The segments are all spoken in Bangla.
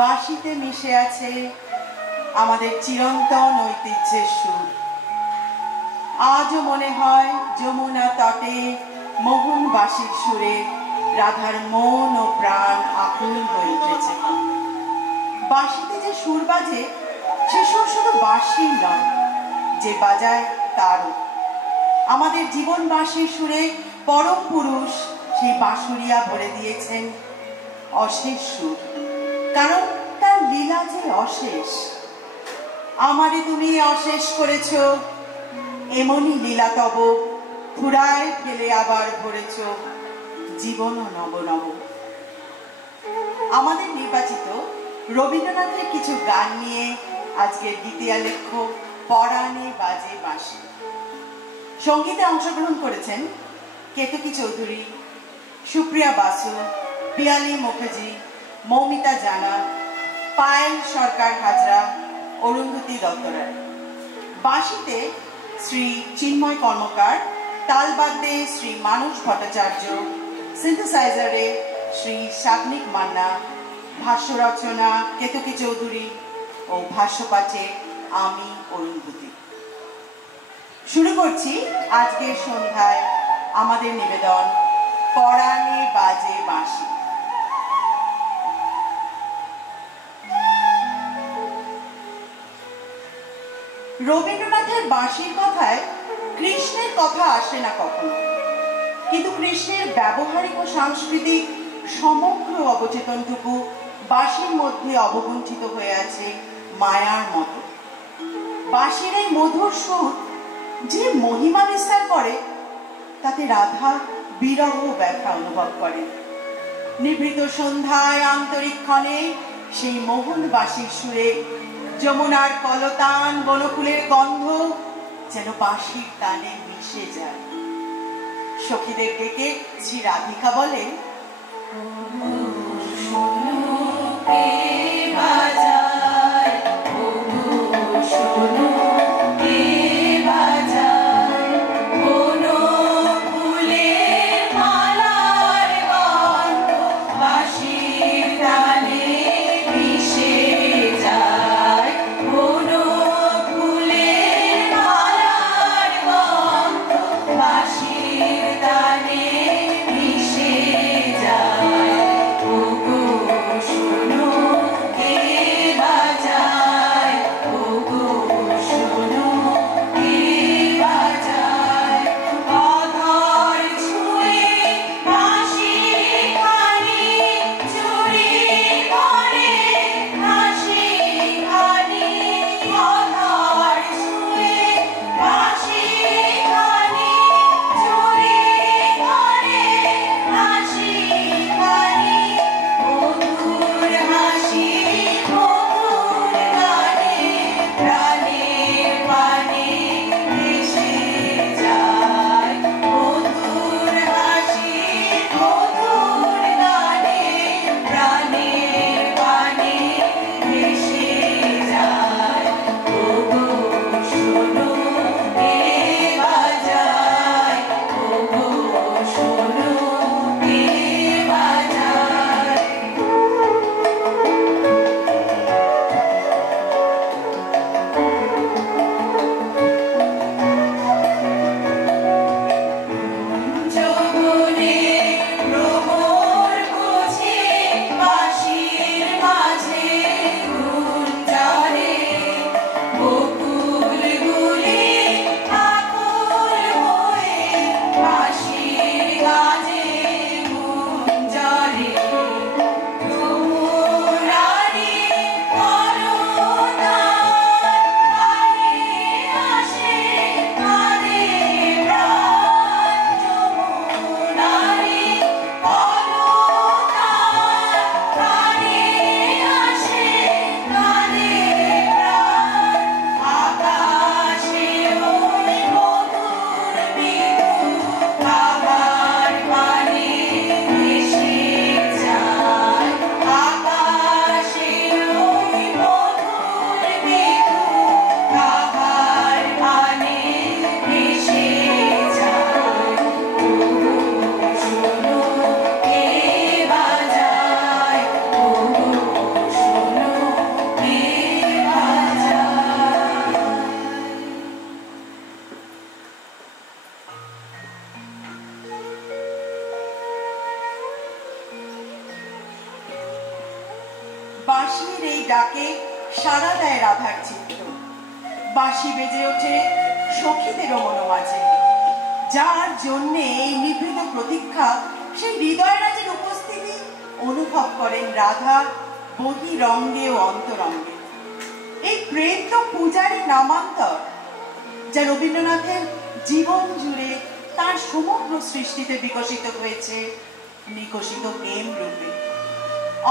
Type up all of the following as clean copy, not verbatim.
বাঁশিতে মিশে আছে আমাদের চিরন্তন ঐতিহ্যের সুর। আজও মনে হয় যমুনা তটে মোহন বাঁশির সুরে রাধার মন ও প্রাণ আকুল হয়ে উঠেছে। বাঁশিতে যে সুর বাজে সে সুর শুধু বাঁশির নয়, যে বাজায় তারও। আমাদের জীবন বাঁশির সুরে পরম পুরুষ সেই বাঁশুরিয়া ভরে দিয়েছেন অশেষ সুর, কারণ তার লীলা যে অশেষ। আমারে তুমি অশেষ করেছ, এমনি লীলা তব ফুরায় ফেলে আবার ভরেছ জীবন নব নব। আমাদের নির্বাচিত রবীন্দ্রনাথের কিছু গান নিয়ে আজকের দ্বিতীয় লেখ্য পরাণে বাজে বাঁশি। সঙ্গীতে অংশগ্রহণ করেছেন কেতকী চৌধুরী, সুপ্রিয়া বাসু, পিয়ালি মুখার্জি, মৌমিতা জানা, পায়েল সরকার হাজরা, অরুন্ধতী দত্তরায়। বাঁশিতে শ্রী চিন্ময় কর্মকার, তালবাদ্যে শ্রী মানস ভট্টাচার্য, সিনথেসাইজারে শ্রী সাগ্নিক মান্না, ভাষ্য রচনা কেতকী চৌধুরী ও ভাষ্যপাঠে আমি অরুন্ধতী। শুরু করছি আজকের সন্ধ্যায় আমাদের নিবেদন পরাণে বাজে বাঁশি। রবীন্দ্রনাথের বাঁশির কথায় কৃষ্ণের কথা আসে না কখনো, কিন্তু কৃষ্ণের ব্যবহারিক ও সাংস্কৃতিক সমগ্র অবচেতনটুকু বাঁশির মধ্যে অবগুণ্ঠিত হয়ে আছে মায়ার মতো। বাঁশির এই মধুর সুর যে মহিমা বিস্তার করে, তাতে রাধা বিরহ ব্যথা অনুভব করে। নিভৃত সন্ধ্যায় আন্তরিক ক্ষণে সেই মোহন বাঁশির সুরে যমুনার কলতান বনফুলের গন্ধ যেন বাঁশির তানে মিশে যায়। সখীদের ডেকে শ্রী রাধিকা বলেন, শোনো বাঁশির এই ডাকে সাড়া দেয় রাধার চিত্র। বাঁশি বেজে ওঠে সখীদেরও মনোমাঝে, যার জন্যে এই নিভৃত প্রতীক্ষা, সেই হৃদয়রাজের উপস্থিতি অনুভব করেন রাধা বহিরঙ্গে ও অন্তরঙ্গে। এই প্রেম তো পূজারই নামান্তর, যা রবীন্দ্রনাথের জীবন জুড়ে তার সমগ্র সৃষ্টিতে বিকশিত হয়েছে নিকশিত প্রেম রূপে।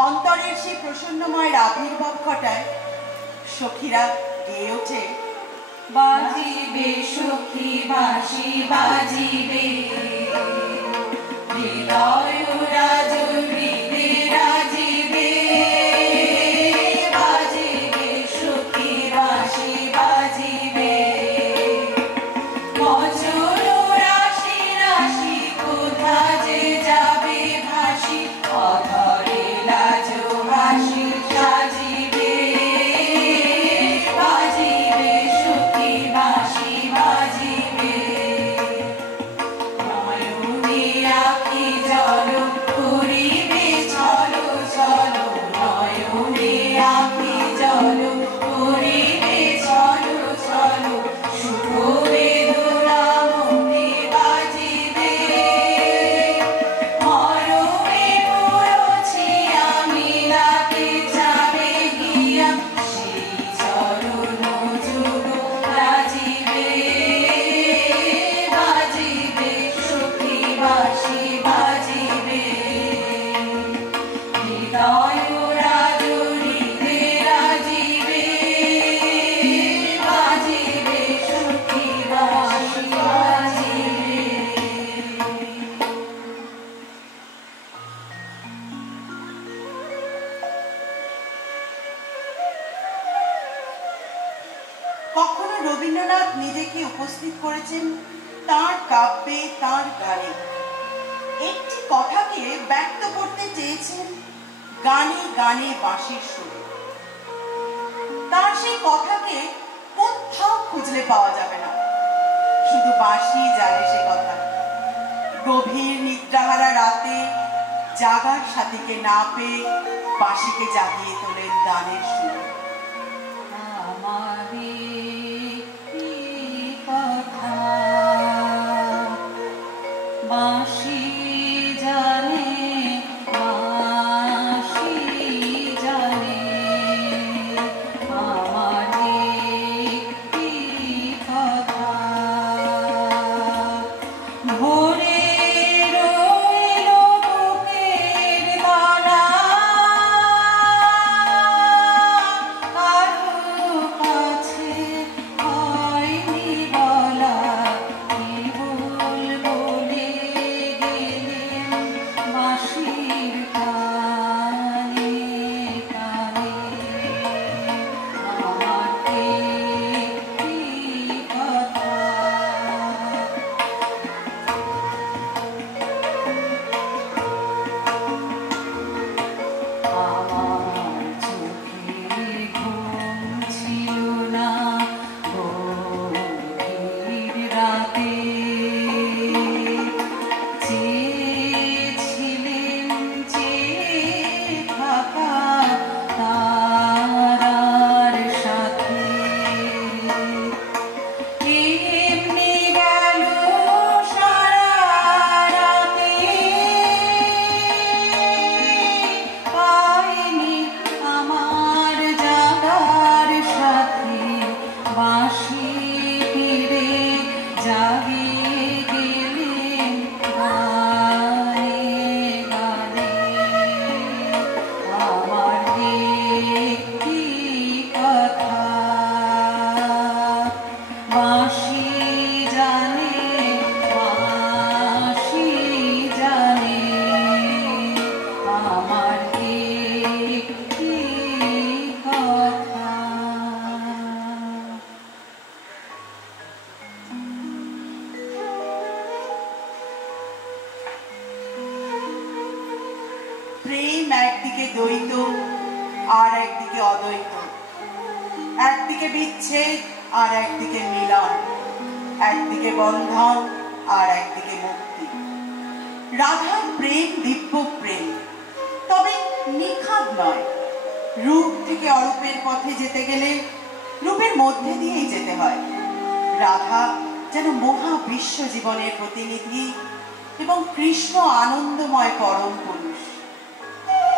অন্তরের সেই প্রসন্নময়ের আবির্ভাব ঘটায় সখীরা গেয়ে ওঠে, বাজিবে সখী বাঁশি বাজিবে, হৃদয় রাজহৃদে রাজিবে। বাজিবে সখী বাঁশি বাজিবে, মজুর রাশি রাশি কোথা যে যাবে ভাসি, অধরে লাজ হাসি সাজিবে। বাজিবে সখী বাঁশি বাজিবে, নয়নে আঁখি জল করিবে চলো চলো, নয়নে আঁখি জল করিবে চলো চলো, শুভ বেদনা মনে বাজিবে। মরমে মরছি আমি রাতে যাবে গিয়া, সেই চরণ যুগ রাজিবে। বাজিবে সখী বাঁশি বাজিবে, হৃদয় রাজ হৃদে রাজিবে। বাজিবে সখী বাঁশি বাজিবে। কখনো রবীন্দ্রনাথ নিজেকে উপস্থিত করেছেন তার কাব্যে, তার গানে। একটি কথাকে ব্যক্ত করতে চেয়েছেন গানে গানে বাঁশির সুরে। তার সেই কথাকে কোথাও খুঁজলে পাওয়া যাবে না, শুধু বাঁশি জানে সে কথা। গভীর নিদ্রাহারা রাতে জাগার সাথীকে না পেয়ে বাঁশিকে জাগিয়ে তোলেন গানের সুরে। কথা বাঁশি জানে, বাঁশি জানে, আমাদের কথা ভরে রইল বুকের তলা, কারো কাছে হয়নি বলা, কি বলবো বলে গেলেন বাঁশির কানে কানে। আমার কি কথা আমার চোখে ঘুম ছিল না গভীর রাতে, চেয়েছিলেন চেয়ে থাকা তারার সাথে। এমনি গেল সারা রাতে, পাইনি আমার জাগার সাথে, বাঁশি ফিরে জাগিয়ে গেলেন গানে গানে। আমার কি কথা বাঁশি জানে, বাঁশি জানে, আমার কি কথা। প্রেম একদিকে দ্বৈত আর একদিকে অদ্বৈত, একদিকে বিচ্ছেদ আর একদিকে মিলন, একদিকে বন্ধন আর একদিকে মুক্তি। রাধার প্রেম দিব্য প্রেম, তবে নিখাদ নয়। রূপ থেকে অরূপের পথে যেতে গেলে রূপের মধ্যে দিয়েই যেতে হয়। রাধা যেন মহা বিশ্ব জীবনের প্রতিনিধি এবং কৃষ্ণ আনন্দময় পরম পুরুষ।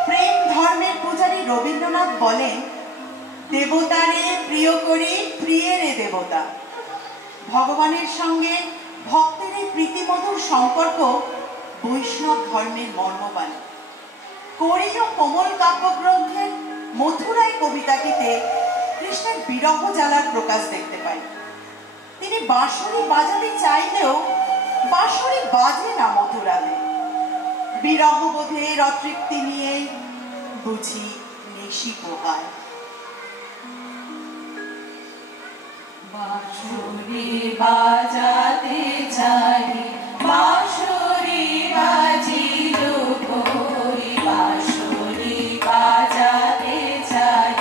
প্রেম ধর্মের পূজারী রবীন্দ্রনাথ বলেন, দেবতারে প্রিয় করি প্রিয়েরে দেবতা। ভগবানের সঙ্গে ভক্তের এই প্রীতিমধুর সম্পর্ক বৈষ্ণব ধর্মের মর্মবাণী। করি ও কোমল কাব্যগ্রন্থের মথুরায় কবিতাটিতে কৃষ্ণের বিরহ জ্বালার প্রকাশ দেখতে পাই। তিনি বাঁশরি বাজাতে চাইলেও বাঁশরি বাজে না মথুরাতে। বিরহবোধের অতৃপ্তি নিয়ে বুঝি নিশি পোহায়। বাঁশরি বাজাতে চাই, বাঁশরি বাজিল কই, বাঁশরি বাজাতে চাই,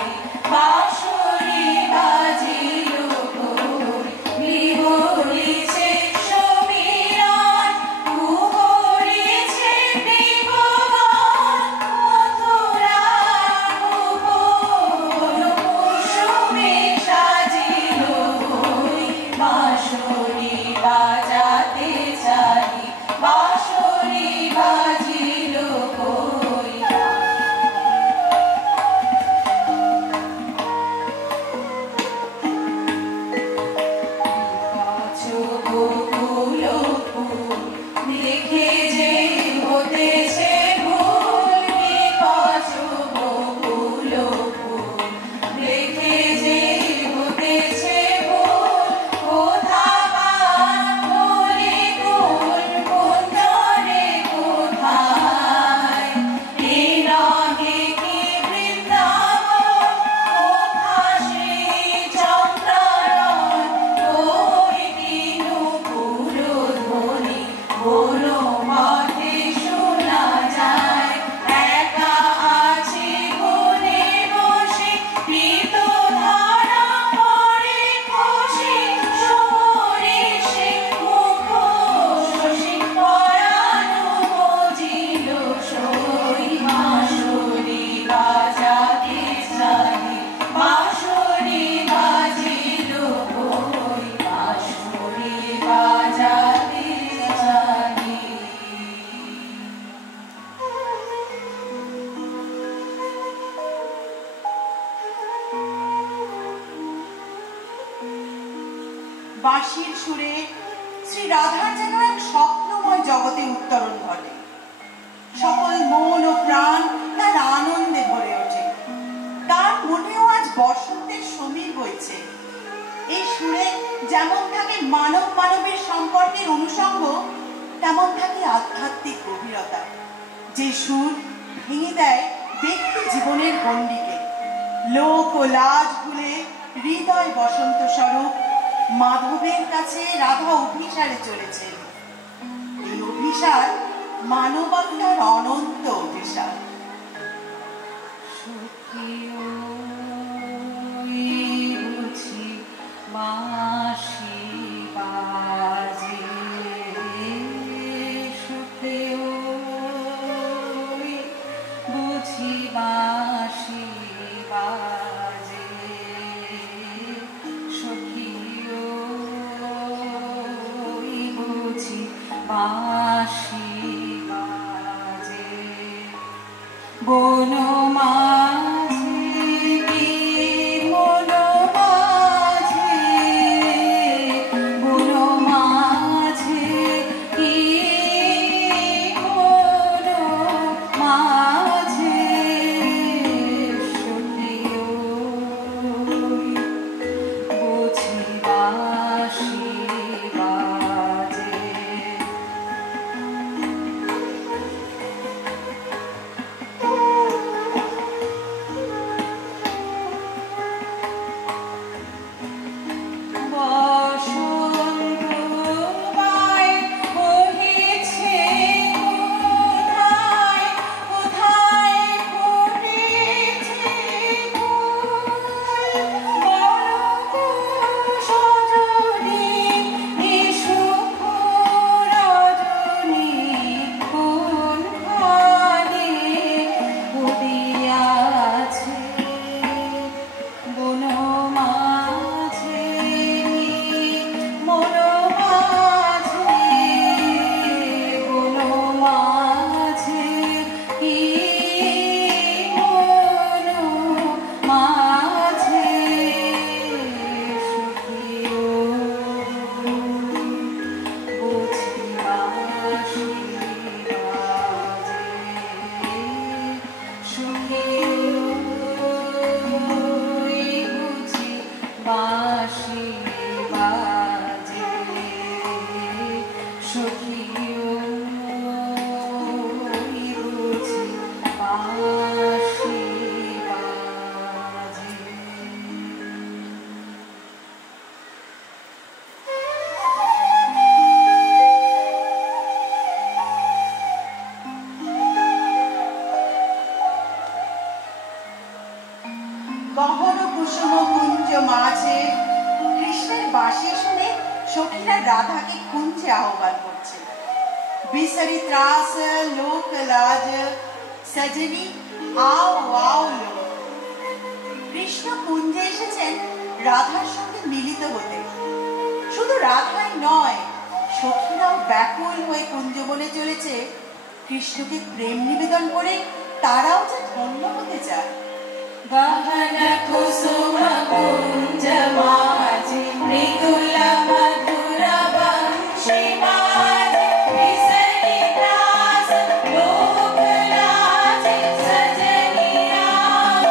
বাঁশরি বাজিল কই, বিহরিছে সমীরণ, কুহরিছে দীপগান, মথুরার ভুবন মৌসুমে সাজিল কই, বাঁশরি বাজাতে চাই, বাঁশরি বাজিল কই। কাছো বকুল ফুল দেখে যে হতেছে ভুল, কাছো বকুল ফুল দেখে যে হতেছে ভুল, কোথাকার বলে কোন কুঞ্জরে কোথায়, এ নহে কি বৃন্দাবন, কোথা সেই চন্দ্রারণ, ওই নুপুর ধ্বনি কোন পথে শোনা যায়, একা আছি কোণে বসে, প্রীত ধারা পড়ে খসে, সমরেশে মুখ শশী পরানো মজিল সই, বাঁশরি বাজাতে চাই, বাঁশরি বাজিল কই, বাঁশরি বাজাতে চাই। বাঁশির সুরে শ্রী রাধার যেন এক স্বপ্নময় জগতে উত্তরণ ঘটে। সকল মন ও প্রাণ তার আনন্দে ভরে ওঠে। তার মনেও আজ বসন্তের সমীর বইছে। এই সুরে যেমন থাকে মানব মানবের সম্পর্কের অনুষঙ্গ, তেমন থাকে আধ্যাত্মিক গভীরতা। যে সুর ভেঙে দেয় ব্যক্তি জীবনের গণ্ডিকে। লোক ও লাজ ভুলে হৃদয় বসন্ত স্বরূপ মাধবের কাছে রাধা অভিসারে চলেছে। এই অভিসার মানবাত্মার অনন্ত অভিসার। সখী ওই বুঝি বাঁশি বাজে, সখী ওই বুঝি বাঁশি বাজে, সখী ওই বুঝি বাঁশি বাজে, বন মাঝে কি মন মাঝে, বন মাঝে কি মন মাঝে, সখী ওই বুঝি বাঁশি বাজে। মাঝে কৃষ্ণের বাঁশি শুনে সখীরা রাধাকে কুঞ্জে আহ্বান করছে। বিসরি ত্রাস লোক লাজ সজনী আও আও লোক। কৃষ্ণ কুঞ্জে এসেছেন রাধার সঙ্গে মিলিত হতে। শুধু রাধাই নয়, সখীরাও ব্যাকুল হয়ে কুঞ্জবনে চলেছে কৃষ্ণকে প্রেম নিবেদন করে তারাও যে ধন্য হতে চায়। গহন কুসুম কুঞ্জ মাঝে মৃদুল মধুর বংশী বাজে বিসরি ত্রাস লোক লাজে সজনী আও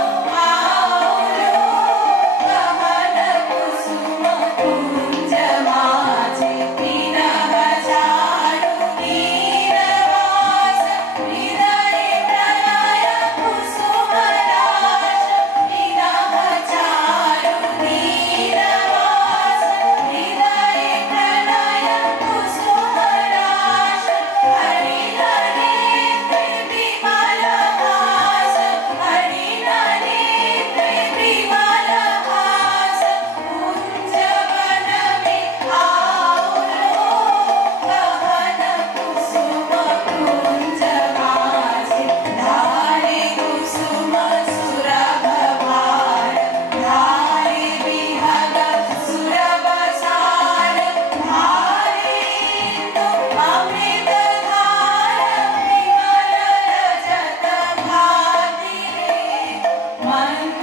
আও লোক। গহন কুসুম কুঞ্জ মাঝে বিরহ ঝাড়ু নীরবাস হৃদয় প্রলয় কুসুম রাস। বিরহ ঝাড়ু নীরবাস হৃদয় প্রলয় কুসুম রাস। হরি নরেন্দ্র বিমল হাস, হরি নরেন্দ্র বিমল হাস। কুঞ্জবন মে आओ लोग, गहन कुसुम कुंज माझे धारे कुसुम सुरभ भार। धारे विहग सुरभ सार, धारे इंदु अमृत धार। विमल रजत भाति रे, मंद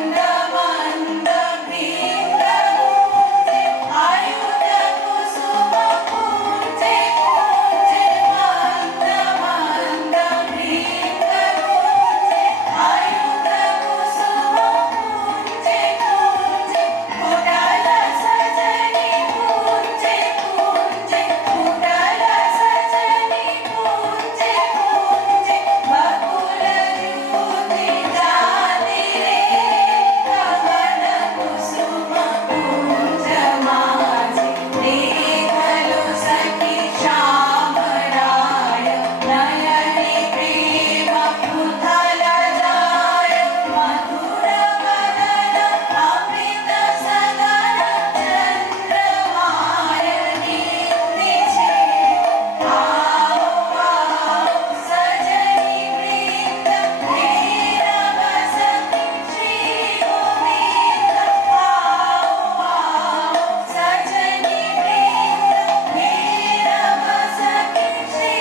मंद वृंद गूंजे। आयुध कुसुम पूजे पूजे, मंद मंद वृंद गूंजे। आयुध कुसुम पूजे पूजे, कुटल सजनी पूजे पूजे। कुटल सजनी पूजे पूजे, बकुल द्युति जाति रे। गहन कुसुम कुंज माझे देखलो सखी श्याम राय। नयने प्रेम उथल जाय, मधुर बदन अमृत सदन। चंद्रमाय नीति छे, आओ आओ सजनी वृंद। हेर बसती श्री गोविंद, आओ आओ सजनी वृंद। हेर बसती श्री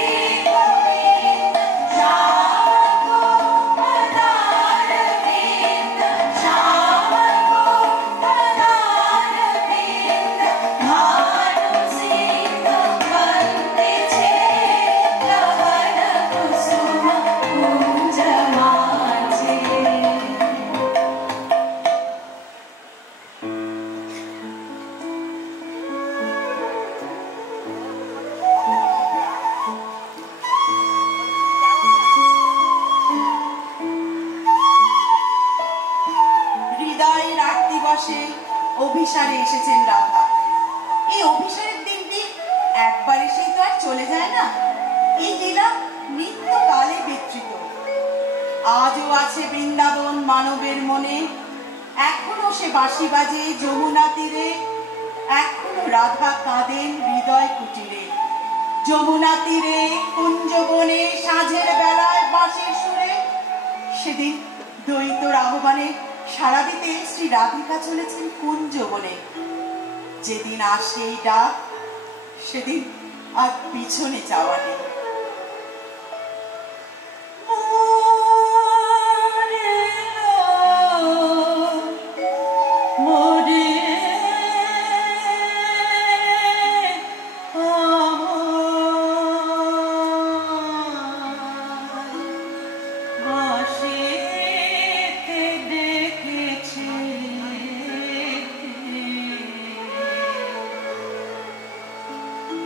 गोविंद। श्याम को पदार विंद, श्याम को पदार विंद। भानु सिंधु वंदे छे, गहन कुसुम कुंज माझे। হৃদয়ের আরতি বসে অভিসারে এসেছেন রাধা। এই অভিসারের দিনটি একবার এসেই তো আর চলে যায় না। এই লীলা নিত্যকালে বিস্তৃত। আজও আছে বৃন্দাবন মানবের মনে। এখনো সে বাঁশি বাজে যমুনা তীরে। এখনো রাধা কাঁদেন হৃদয় কুটিরে। যমুনা তীরে কুঞ্জবনে সাঁঝের বেলায় বাঁশির সুরে। সেদিন দ্বৈতর আহ্বানে সাড়া দিতে শ্রী রাধিকা চলেছেন কুঞ্জবনে। যেদিন আসে এই ডাক, সেদিন আর পিছনে যাওয়া নেই।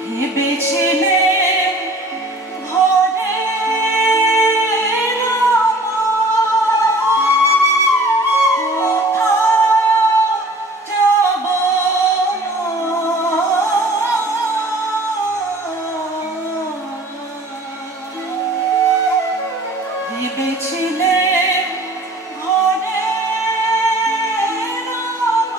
ভেবেছিলে ভেবেছিলে ঘরে রব।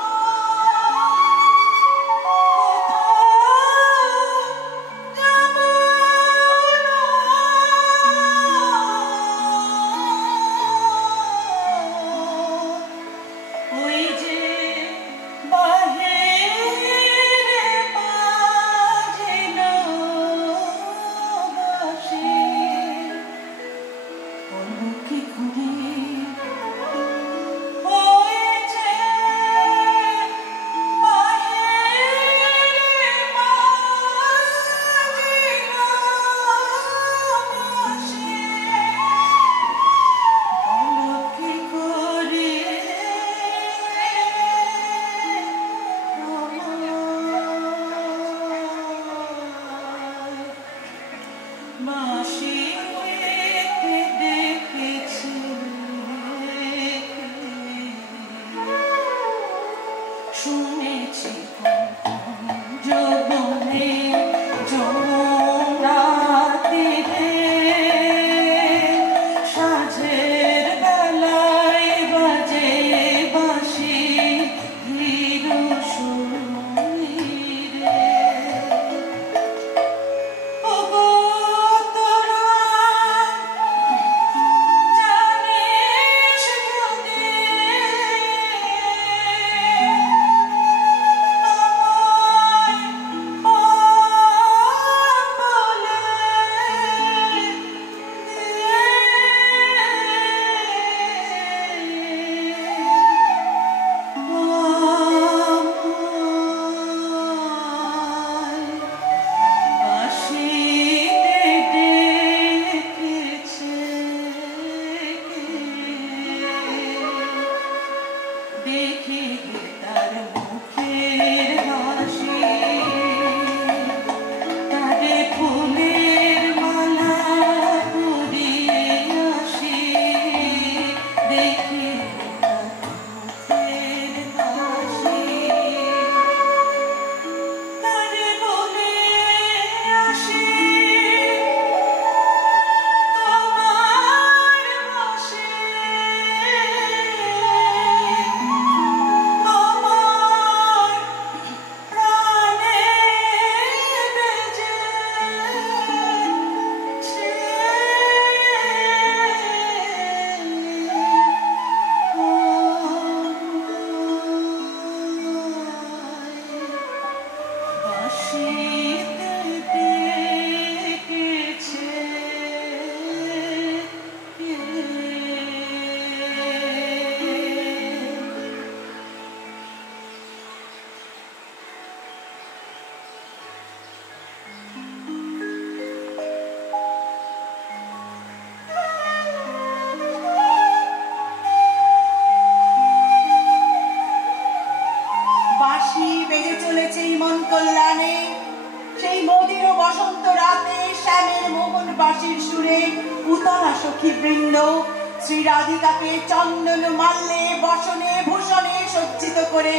শ্রী রাধিকাকে চন্দন মাল্যে বসনে ভূষণে সজ্জিত করে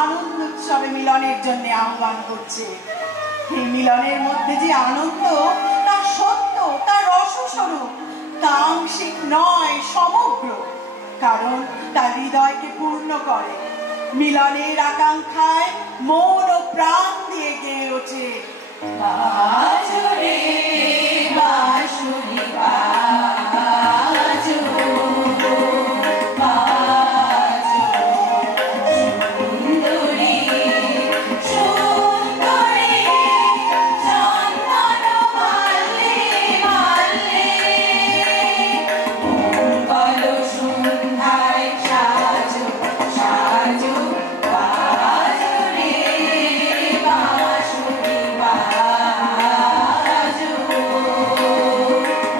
আনন্দ উৎসবে মিলনের জন্য আহ্বান করছে। এই মিলনের মধ্যে যে আনন্দ, তা সত্য, তা রসস্বরূপ, তা আংশিক নয়, সমগ্র। কারণ তা হৃদয়কে পূর্ণ করে। মিলনের আকাঙ্ক্ষায় মন ও প্রাণ দিয়ে গেয়ে ওঠে, বাজো রে বাঁশুরি বাজো, বাজো সুন্দরী সুন্দরী চন্দন মাল্যে মাল্যে, মঙ্গল সন্ধ্যায় সাজো সাজো, বাজো রে বাঁশুরি বাজো,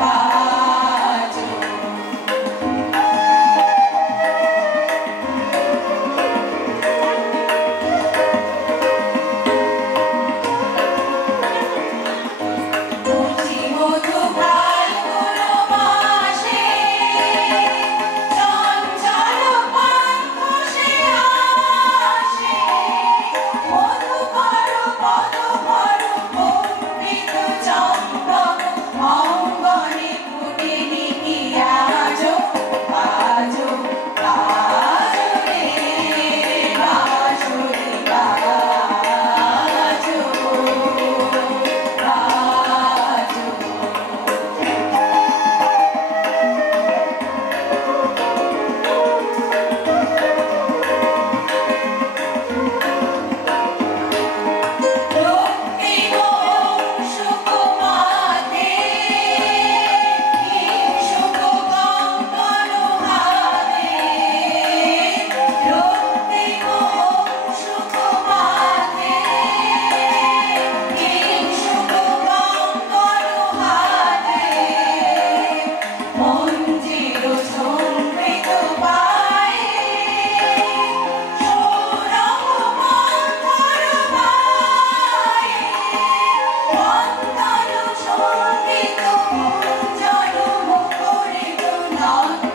বাজো। মুঠি মধু ফাল্গুন মাসে, চঞ্চল পান্থ সে আসে, মধু ভর পদ ভর কম্পিত চম্পক, অঙ্গনে ফুটে নিকি আজো, বাজো বাজো রে বাঁশুরি বাজো, বাজো। রক্তিম শুক মাথে, শুক কঙ্কণ হাতে, রক্তিম শুক মাথে, শুক কঙ্কণ হাতে, মঞ্জির ঝঙ্কৃত পায়ে, সৌরভ মন্থর পায়ে, বন্দন সঙ্গীত কুঞ্জন মুখরিত নন্দ